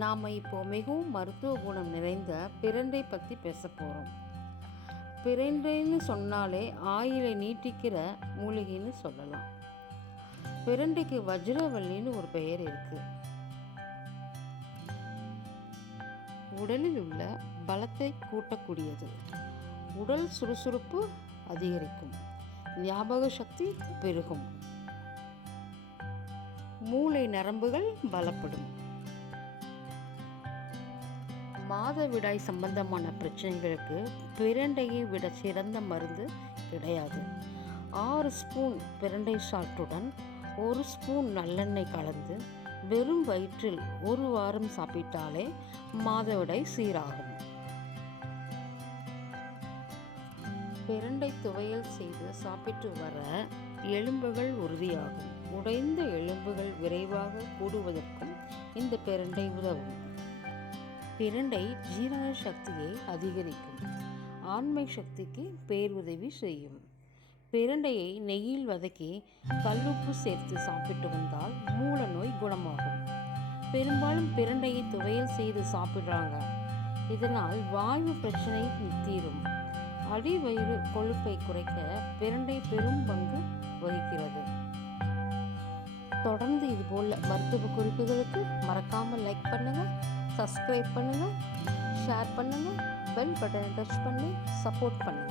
நாம் இப்போ மிகவும் மருத்துவ குணம் நிறைந்த பிரண்டை பற்றி பேச போகிறோம். பிரண்டைன்னு சொன்னாலே ஆயுளை நீட்டிக்கிற மூலிகைன்னு சொல்லலாம். பிரண்டைக்கு வஜ்ரவல்லின்னு ஒரு பெயர் இருக்கு. உடலில் உள்ள பலத்தை கூட்டக்கூடியது, உடல் சுறுசுறுப்பு அதிகரிக்கும், ஞாபக சக்தி பெருகும், மூளை நரம்புகள் பலப்படும். மாதவிடாய் சம்பந்தமான பிரச்சனைகளுக்கு பிரண்டையை விட சிறந்த மருந்து கிடையாது. 6 ஸ்பூன் பிரண்டை சாற்றுடன் 1 ஸ்பூன் நல்லெண்ணெய் கலந்து வெறும் வயிற்றில் 1 வாரம் சாப்பிட்டாலே மாதவிடாய் சீராகும். பிரண்டை துவையல் செய்து சாப்பிட்டு வர எலும்புகள் உறுதியாகும். உடைந்த எலும்புகள் விரைவாக கூடுவதற்கும் இந்த பிரண்டை உதவும். பிரண்டை ஜீரண சக்தியை அதிகரிக்கும், ஆண்மை சக்திக்கு பேருதவி செய்யும். பிரண்டையை நெய்யில் வதக்கி கல்லுப்பு சேர்த்து சாப்பிட்டு வந்தால் மூல நோய் குணமாகும். பெரும்பாலும் பிரண்டையை துவையல் செய்து சாப்பிட்றாங்க. இதனால் வாயு பிரச்சனை தீரும். அடிவயிறு கொழுப்பை குறைக்க பிரண்டை பெரும் பங்கு வகிக்கிறது. தொடர்ந்து இதுபோல் மருத்துவ குறிப்புகளுக்கு மறக்காமல் லைக் பண்ணுங்கள், சப்ஸ்கிரைப் பண்ணுங்கள், ஷேர் பண்ணுங்கள், பெல் பட்டனை டச் பண்ணி சப்போர்ட் பண்ணுங்கள்.